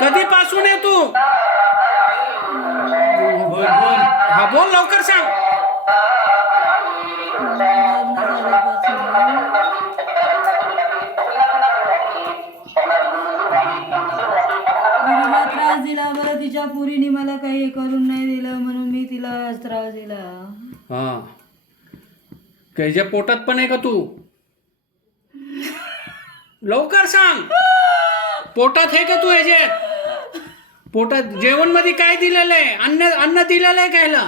कधीपासून आहे तू? हा बोल लवकर सांग. तिला त्रास दिला बरं. तिच्या पुरीने मला काही करून नाही दिलं म्हणून मी तिला त्रास दिला. हा त्याच्या पोटात पण आहे का तू? लवकर सांग. पोटात आहे का तू? ह्याच्यात पोटात जेवण मध्ये काय दिलेलं आहे? अन्न दिलेलं आहे कायला?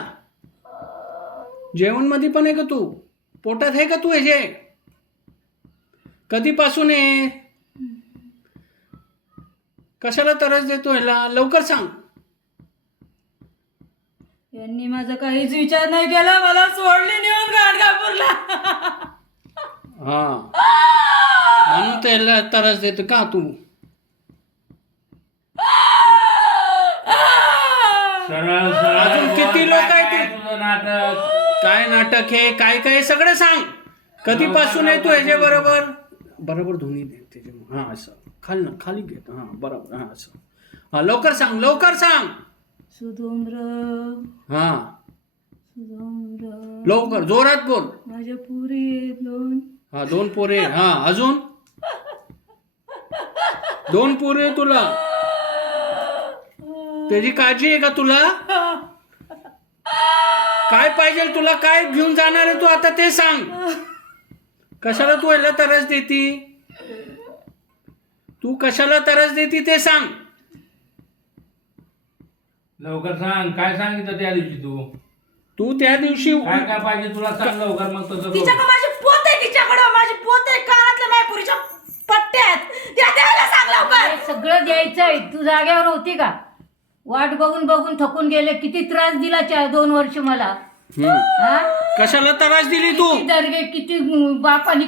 जेवण मध्ये पण आहे का तू? पोटात आहे का तू? ह्याचे कधीपासून आहे? कशाला त्रास देतो ह्याला? लवकर सांग. यांनी माझा काहीच विचार नाही केला. मला सोडले नेऊन गाणगापूरला. हा म्हणून त्याला त्रास देतो का तू? अजून किती लोक आहेत? नाटक काय नाटक आहे? काय काय सगळं सांग. कधीपासून आहे तू ह्याच्या बरोबर? बरोबर धोनी दे त्याच्या. हा असं खाली घेतो. हा बरोबर. हा असं. हा लवकर सांग. लवकर सांग. सुधुम्र हा सुधुम्र लवकर जोरात बोल. माझ्या पुरी दोन. हा 2 पोरे. हा अजून 2 पोरे तुला? त्याची काळजी आहे का तुला? काय पाहिजे तुला? काय घेऊन जाणार आहे तू आता ते सांग. कशाला तू ह्याला त्रास देती? तू कशाला त्रास देती ते सांग. लवकर सांग. काय सांगितलं त्या दिवशी तू त्या दिवशी काय काय पाहिजे तुला सांग लवकर. मग तसं करू. तिच्याकडे माझी पोत आहे. तिच्याकडं माझी पोत आहे. कानातल्या माझ्या पुरीच्या पट्ट्या आहेत. त्या द्यायला सांग लवकर. सगळं द्यायचंय. तू जागेवर होती का? वाट बघून बघून थकून गेले. किती त्रास दिला 2 वर्ष मला. हा कशाला त्रास दिली तू? किती दर्गे किती बापाने